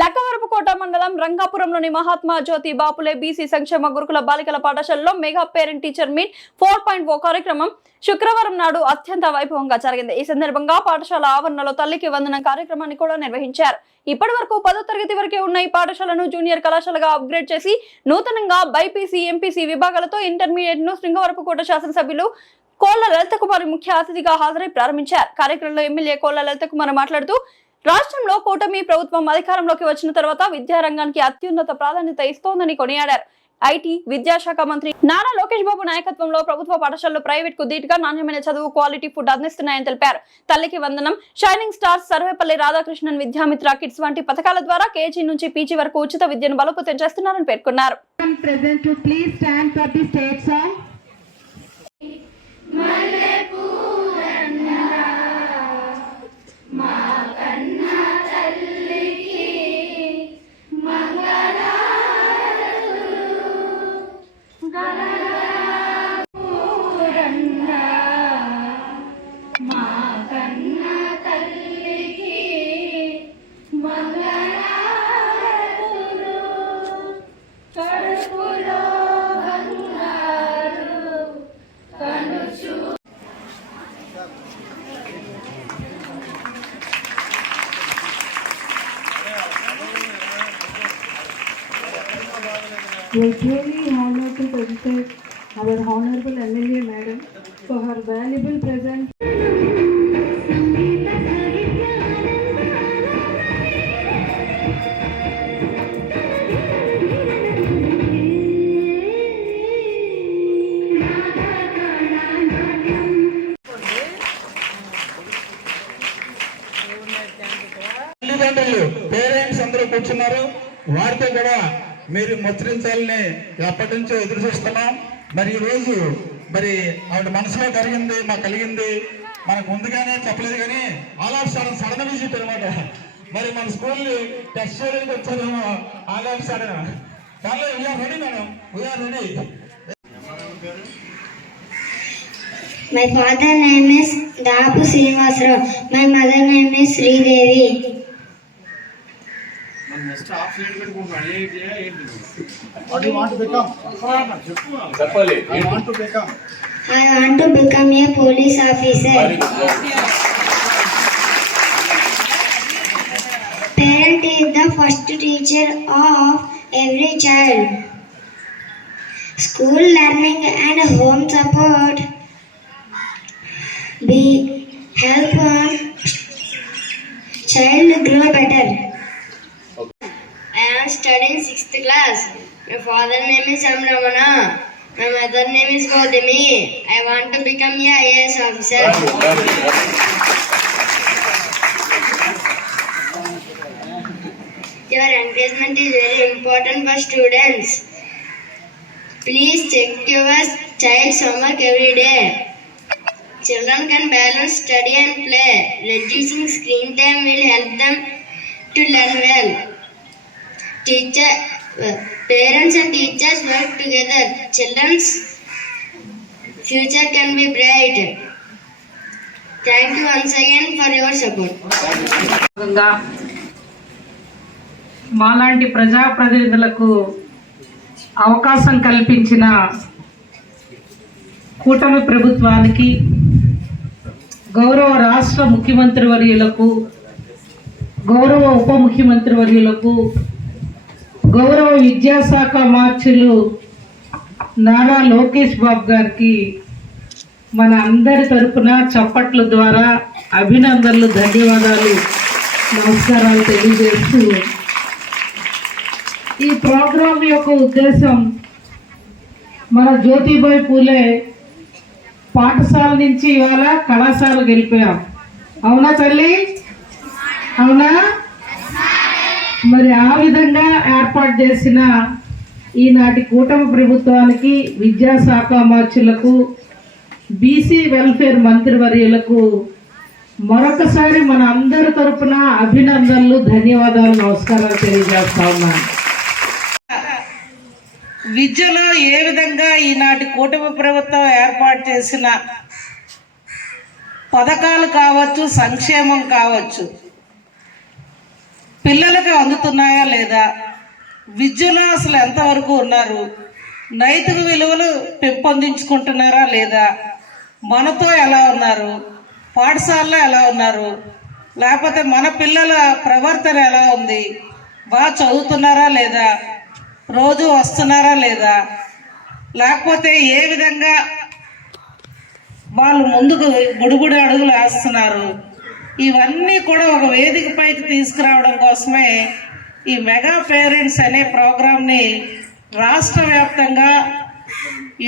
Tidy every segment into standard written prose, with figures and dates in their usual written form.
లక్కవరపుకోట మండలం రంగాపురంలోని మహాత్మా జ్యోతి బాపులే బీసీ సంక్షేమ గురుకుల బాలికల పాఠశాలలో మెగా పేరెంట్ టీచర్ మీట్ 4.0 కార్యక్రమం శుక్రవారం నాడు అత్యంత వైభవంగా జరిగింది. ఈ సందర్భంగా పాఠశాల ఆవరణలో తల్లికి వందనం కార్యక్రమాన్ని కూడా నిర్వహించారు. ఇప్పటి వరకు 10వ తరగతి వరకే ఉన్న ఈ పాఠశాలను జూనియర్ కళాశాలగా అప్గ్రేడ్ చేసి నూతనంగా బైపీసీ, ఎంపీసీ విభాగాలతో ఇంటర్మీడియట్ ను శ్రీంగవరపుకోట శాసనసభ్యులు కోళ్ల లలిత కుమార్ ముఖ్య అతిథిగా హాజరై ప్రారంభించారు. కార్యక్రమంలో ఎమ్మెల్యే కోళ్ల లలిత కుమార్ మాట్లాడుతూ రాష్ట్రంలో కూటమి ప్రభుత్వం అధికారంలోకి వచ్చిన తర్వాత విద్యారంగానికి అత్యున్నత ప్రాధాన్యత ఇస్తోందని కొనియాడారు. ఐటీ, విద్యాశాఖ మంత్రి నారా లోకేష్ బాబు నాయకత్వంలో ప్రభుత్వ పాఠశాలలు ప్రైవేట్ కు ధీటుగా నాణ్యమైన చదువు, క్వాలిటీ ఫుడ్ అందిస్తున్నాయని తెలిపారు. తల్లికి వందనం, shining stars, Sarvepalli Radhakrishnan Vidya Mitra kids వంటి పథకాల ద్వారా కేజీ నుంచి పీజీ వరకు ఉచిత విద్యను బలోపేతం చేస్తున్నారని పేర్కొన్నారు. We are truly honored to present our Honorable MLA Madam for her valuable presence. Parents అందరూ కూర్చున్నారు. వారితో కూడా మీరు ముచ్చరించాలని ఎప్పటి నుంచో ఎదురు చూస్తున్నాం. మరి ఈ రోజు మరి ఆవిడ మనసులో కలిగింది మనకు ముందుగానే చెప్పలేదు, కానీ ఆల్ ఆఫ్ సడన్ విజిట్ అనమాట. మరి మన స్కూల్ టెస్ట్ చేయడానికి వచ్చారేమో ఆల్ ఆఫ్ సడన్. కానీ we are ready madam, we are ready. My father name is Dapu Srinivasarao. My mother name is Sridevi. What do you want to become? I want to become. I want to become a police officer. Parent is the first teacher of every child. School learning and home support be help child grow better. I am studying 6th class. My father name is Amramana. My mother name is Gautami. I want to become a IAS officer. Your encouragement is very important for students. Please check your child's homework every day. Children can balance study and play. Reducing screen time will help them to learn well. Parents and teachers work together. Children's future can be bright. Thank you once again for your support. మాలాంటి ప్రజాప్రతినిధులకు అవకాశం కల్పించిన కూటమి ప్రభుత్వానికి, గౌరవ రాష్ట్ర ముఖ్యమంత్రి వర్యులకు, గౌరవ ఉప ముఖ్యమంత్రి వర్యులకు, గౌరవ విద్యాశాఖ మార్చులు నారా లోకేష్ బాబు గారికి మన అందరి తరపున చప్పట్ల ద్వారా అభినందనలు, ధన్యవాదాలు, నమస్కారాలు తెలియజేస్తూ, ఈ ప్రోగ్రాం యొక్క ఉద్దేశం మన జ్యోతిబాయి పూలే పాఠశాల నుంచి ఇవాళ కళాశాలకు వెళ్ళిపోయాం. అవునా తల్లి? అవునా? మరి ఆ విధంగా ఏర్పాటు చేసిన ఈనాటి కూటమి ప్రభుత్వానికి, విద్యాశాఖ మార్చులకు, బీసీ వెల్ఫేర్ మంత్రివర్యులకు మరొకసారి మన అందరి తరపున అభినందనలు, ధన్యవాదాలు, నమస్కారాలు తెలియజేస్తా ఉన్నాను. విద్యలో ఏ విధంగా ఈనాటి కూటమి ప్రభుత్వం ఏర్పాటు చేసిన పథకాలు కావచ్చు, సంక్షేమం కావచ్చు, పిల్లలకు అందుతున్నాయా లేదా, విద్యలో అసలు ఎంతవరకు ఉన్నారు, నైతిక విలువలు పెంపొందించుకుంటున్నారా లేదా, మనతో ఎలా ఉన్నారు, పాఠశాలలో ఎలా ఉన్నారు, లేకపోతే మన పిల్లల ప్రవర్తన ఎలా ఉంది, బాగా చదువుతున్నారా లేదా, రోజు వస్తున్నారా లేదా, లేకపోతే ఏ విధంగా వాళ్ళు ముందుకు గుడిగుడి అడుగులు వేస్తున్నారు, ఇవన్నీ కూడా ఒక వేదిక పైకి తీసుకురావడం కోసమే ఈ మెగా పేరెంట్స్ అనే ప్రోగ్రాంని రాష్ట్ర వ్యాప్తంగా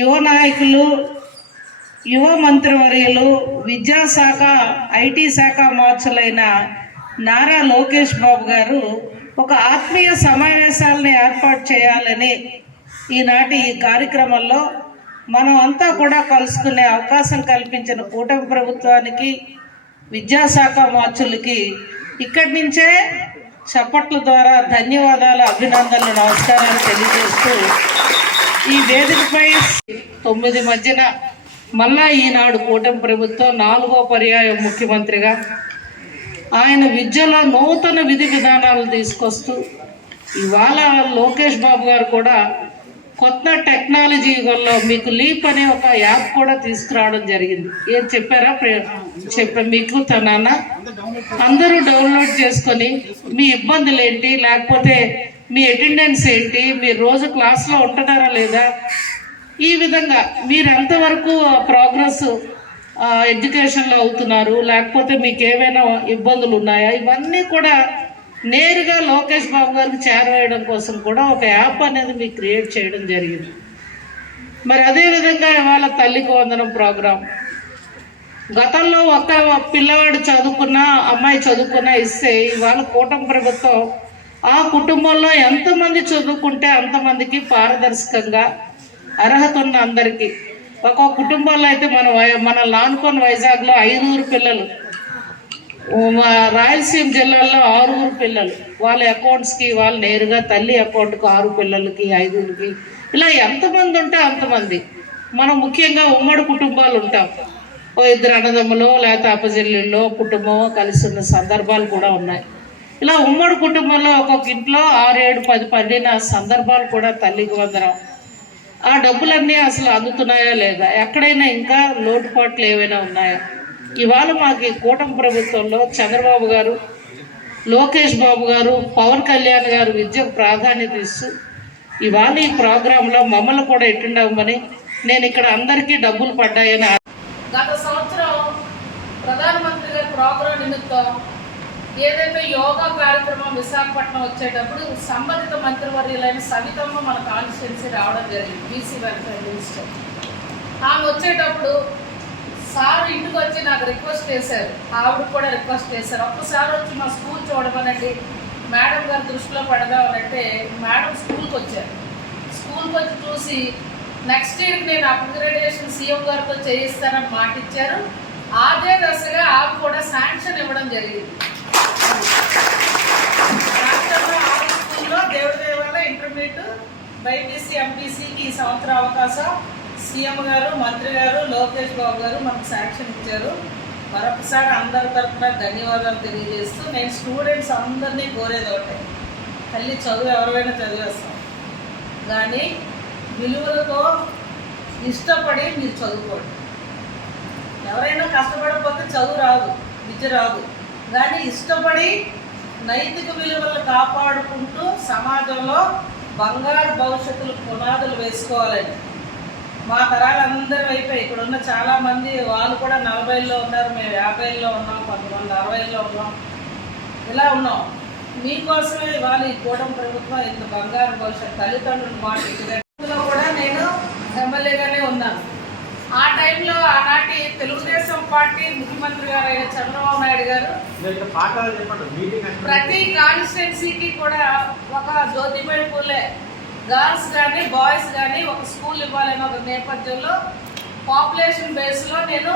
యువ నాయకులు, యువ మంత్రివర్యులు, విద్యాశాఖ, ఐటీ శాఖ మార్చులైన నారా లోకేష్ బాబు గారు ఒక ఆత్మీయ సమావేశాలని ఏర్పాటు చేయాలని ఈనాటి ఈ కార్యక్రమంలో మనం అంతా కూడా కలుసుకునే అవకాశం కల్పించిన కూటమి ప్రభుత్వానికి, విద్యాశాఖ మార్చులకి ఇక్కడి నుంచే చప్పట్ల ద్వారా ధన్యవాదాలు, అభినందనలు, నమస్కారాలు తెలియజేస్తూ ఈ వేదికపై 9 మధ్యన మళ్ళా ఈనాడు కూటమి ప్రభుత్వం 4వ పర్యాయం ముఖ్యమంత్రిగా ఆయన విద్యలో నూతన విధి విధానాలు తీసుకొస్తూ ఇవాళ లోకేష్ బాబు గారు కూడా కొత్త టెక్నాలజీ వల్ల మీకు లీప్ అనే ఒక యాప్ కూడా తీసుకురావడం జరిగింది. ఏం చెప్పారా? మీకు నాన్న అందరూ డౌన్లోడ్ చేసుకొని మీ ఇబ్బందులు ఏంటి, లేకపోతే మీ అటెండెన్స్ ఏంటి, మీరు రోజు క్లాస్లో ఉంటున్నారా లేదా, ఈ విధంగా మీరు ఎంతవరకు ప్రోగ్రెస్ ఎడ్యుకేషన్లో అవుతున్నారు, లేకపోతే మీకు ఏమైనా ఇబ్బందులు ఉన్నాయా, ఇవన్నీ కూడా నేరుగా లోకేష్ బాబు గారికి చేరవేయడం కోసం కూడా ఒక యాప్ అనేది మీకు క్రియేట్ చేయడం జరిగింది. మరి అదేవిధంగా ఇవాళ తల్లికి వందనం ప్రోగ్రాం, గతంలో ఒక పిల్లవాడు చదువుకున్నా, అమ్మాయి చదువుకున్నా ఇస్తే ఇవాళ కూటమి ప్రభుత్వం ఆ కుటుంబంలో ఎంతమంది చదువుకుంటే అంతమందికి పారదర్శకంగా అర్హత ఉన్న అందరికీ, ఒక కుటుంబంలో అయితే మన లాన్కోన్ వైజాగ్లో 5 పిల్లలు, రాయలసీమ జిల్లాల్లో 6 పిల్లలు, వాళ్ళ అకౌంట్స్కి వాళ్ళు నేరుగా తల్లి అకౌంట్కి 6 పిల్లలకి 5కి ఇలా ఎంతమంది ఉంటే అంతమంది. మనం ముఖ్యంగా ఉమ్మడి కుటుంబాలు ఉంటాం, ఓ 2 అన్నదమ్ములో లేకపోతే అప్పచెల్లెళ్ళో కుటుంబమో కలిసి ఉన్న సందర్భాలు కూడా ఉన్నాయి. ఇలా ఉమ్మడి కుటుంబంలో ఒక్కొక్క ఇంట్లో 6, 7, 10 పడిన సందర్భాలు కూడా తల్లికి వందనం. ఆ డబ్బులన్నీ అసలు అందుతున్నాయా లేదా, ఎక్కడైనా ఇంకా లోటుపాట్లు ఏవైనా ఉన్నాయా? ఇవాళ మాకు కూటమి ప్రభుత్వంలో చంద్రబాబు గారు, లోకేష్ బాబు గారు, పవన్ కళ్యాణ్ గారు విద్యకు ప్రాధాన్యత ఇస్తూ ఇవాళ ఈ ప్రోగ్రాంలో మమ్మల్ని కూడా అటెండ్ అవ్వమని, నేను ఇక్కడ అందరికీ డబ్బులు పడ్డాయని. గత సంవత్సరం ప్రధానమంత్రి గారి ప్రోగ్రాం నిమిత్తం ఏదైతే యోగా కార్యక్రమం విశాఖపట్నం వచ్చేటప్పుడు సంబంధిత మంత్రివర్యులైన సవితమ్మ మన కాన్స్టిట్యున్సీ రావడం జరిగింది, బీసీ వెల్ఫేర్ మినిస్టర్. ఆమె వచ్చేటప్పుడు సార్ ఇంటికి వచ్చి నాకు రిక్వెస్ట్ చేశారు, ఆవిడకి కూడా రిక్వెస్ట్ చేశారు, ఒక్కసారి వచ్చి మా స్కూల్ చూడమనండి, మేడం గారి దృష్టిలో పడదామనంటే మేడం స్కూల్కి వచ్చారు. స్కూల్కి వచ్చి చూసి నెక్స్ట్ ఇయర్కి నేను అప్గ్రేడేషన్ సీఎం గారితో చేయిస్తానని మాట ఇచ్చారు. అదే దశగా ఆమె కూడా శాంక్షన్ ఇవ్వడం జరిగింది. రాష్ట్రంలో 6 స్కూల్లో దేవుడి వల్ల ఇంటర్మీడియట్, బైపీసీ, ఎంపీసీకి ఈ సంవత్సరం అవకాశం సీఎం గారు, మంత్రి గారు, లోకేష్ బాబు గారు మనకు శాంక్షన్ ఇచ్చారు. మరొకసారి అందరి తరఫున ధన్యవాదాలు తెలియజేస్తూ నేను స్టూడెంట్స్ అందరినీ కోరేది ఒకటే, తల్లి చదువు ఎవరైనా చదివేస్తాం, కానీ విలువలతో ఇష్టపడి మీరు చదువుకోండి. ఎవరైనా కష్టపడకపోతే చదువు రాదు, విద్య రాదు, కానీ ఇష్టపడి నైతిక విలువలను కాపాడుకుంటూ సమాజంలో బంగారు భవిష్యత్తులు పునాదులు వేసుకోవాలని మా తరాలందరి వైపు ఇక్కడ ఉన్న చాలామంది వాళ్ళు కూడా 40లో ఉన్నారు, మేము 50లో ఉన్నాం, కొంతమంది 60లో ఉన్నాం, ఇలా ఉన్నాం. మీకోసమే ఇవాళ ఈ కూటమి ప్రభుత్వం ఇంత బంగారు భవిష్యత్తు తల్లిదండ్రులు మాట ఇంటిలో కూడా నేను ఎమ్మెల్యేగానే ఉన్నాను. ఆ టైంలో ఆనాటి తెలుగుదేశం పార్టీ ముఖ్యమంత్రి గారు అయిన చంద్రబాబు నాయుడు గారు ప్రతి కాన్స్టిట్యున్సీకి కూడా ఒక జ్యోతిబడి పూలే గర్ల్స్ కానీ బాయ్స్ కానీ ఒక స్కూల్ ఇవ్వాలనే ఒక నేపథ్యంలో పాపులేషన్ బేస్లో నేను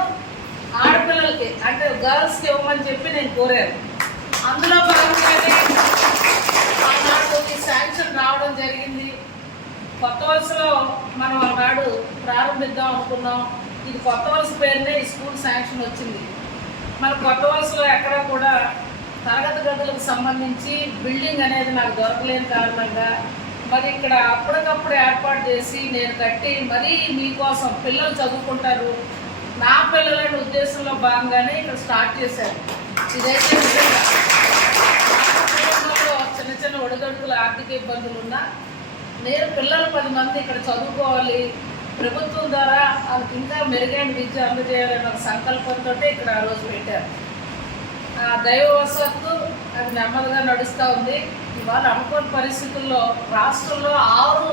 ఆడపిల్లలకి అంటే గర్ల్స్కి ఇవ్వమని చెప్పి నేను కోరాను. అందులో భాగంగానే ఆనాడు ఈ శాంక్షన్ రావడం జరిగింది. కొత్త వలసలో మనం ఆనాడు ప్రారంభిద్దాం అనుకున్నాం. ఇది కొత్త వలస పేరునే ఈ స్కూల్ శాంక్షన్ వచ్చింది. మన కొత్త వలసలో ఎక్కడ కూడా తరగతి తరగతులకు సంబంధించి బిల్డింగ్ అనేది నాకు దొరకలేని కారణంగా మరి ఇక్కడ అప్పటికప్పుడు ఏర్పాటు చేసి నేను కట్టి మరీ మీకోసం పిల్లలు చదువుకుంటారు, నా పిల్లలైన ఉద్దేశంలో భాగంగానే ఇక్కడ స్టార్ట్ చేశారు. ఇదైతే నిజంగా కుటుంబంలో చిన్న చిన్న ఒడిదొడుకులు ఆర్థిక ఇబ్బందులు ఉన్నా నేను పిల్లలు 10 మంది ఇక్కడ చదువుకోవాలి, ప్రభుత్వం ద్వారా వాళ్ళకి ఇంకా మెరుగైన విద్య అందజేయాలనే ఒక సంకల్పంతో ఇక్కడ ఆ రోజు పెట్టారు. దైవవశత్తు అది నెమ్మదిగా నడుస్తూ ఉంది. ఇవాళ అనుకోని పరిస్థితుల్లో రాష్ట్రంలో 6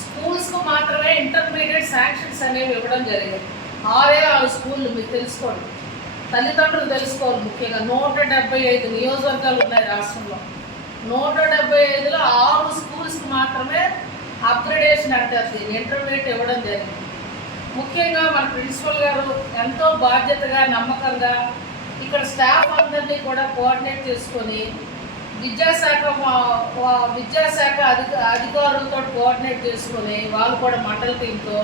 స్కూల్స్కు మాత్రమే ఇంటర్మీడియట్ శాంక్షన్స్ అనేవి ఇవ్వడం జరిగింది. 6 స్కూళ్ళు మీకు తెలుసుకోండి, తల్లిదండ్రులు తెలుసుకోవాలి. ముఖ్యంగా 175 నియోజకవర్గాలు ఉన్నాయి రాష్ట్రంలో. 175లో 6 స్కూల్స్కి మాత్రమే అప్గ్రేడేషన్ అంటారు దీన్ని, ఇంటర్మీడియట్ ఇవ్వడం జరిగింది. ముఖ్యంగా మన ప్రిన్సిపల్ గారు ఎంతో బాధ్యతగా నమ్మకంగా ఇక్కడ స్టాఫ్ అందరినీ కూడా కోఆర్డినేట్ చేసుకొని విద్యాశాఖ అధికారులతో కోఆర్డినేట్ చేసుకొని వాళ్ళు కూడా మండల టీంతో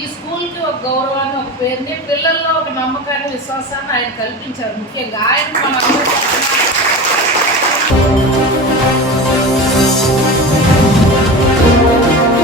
ఈ స్కూల్కి ఒక గౌరవాన్ని, ఒక పేరుని, పిల్లల్లో ఒక నమ్మకాన్ని, విశ్వాసాన్ని ఆయన కల్పించారు. ముఖ్యంగా ఆయన మన